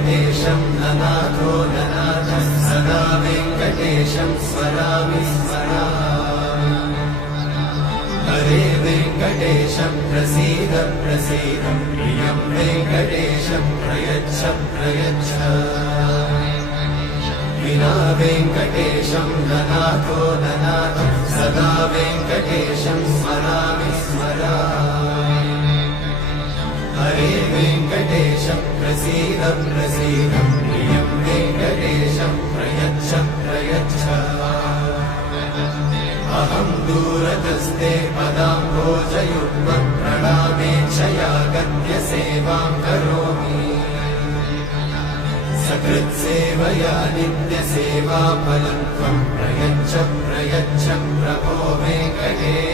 वेङ्कटेशं ननाथो ननाथः सदा वेङ्कटेशं स्मरामि स्मरामि हरे वेङ्कटेशं प्रसीद प्रसीद प्रियं वेङ्कटेशं प्रयच्छ प्रयच्छ विना वेङ्कटेशं ननाथो ननाथः सदा वेङ्कटेशं स्मरामि स्मरामि हरे वेङ्कटेशं प्रसीद प्रसीद प्रियं वेङ्कटेशं प्रयच्छ प्रयच्छ अहं दूरतस्ते पदाम्भोजयुग्मं प्रणामेच्छया गद्य सेवां करोमि सकृत्सेवया नित्यसेवाफलं त्वं प्रयच्छ प्रयच्छ प्रभो वेङ्कटेश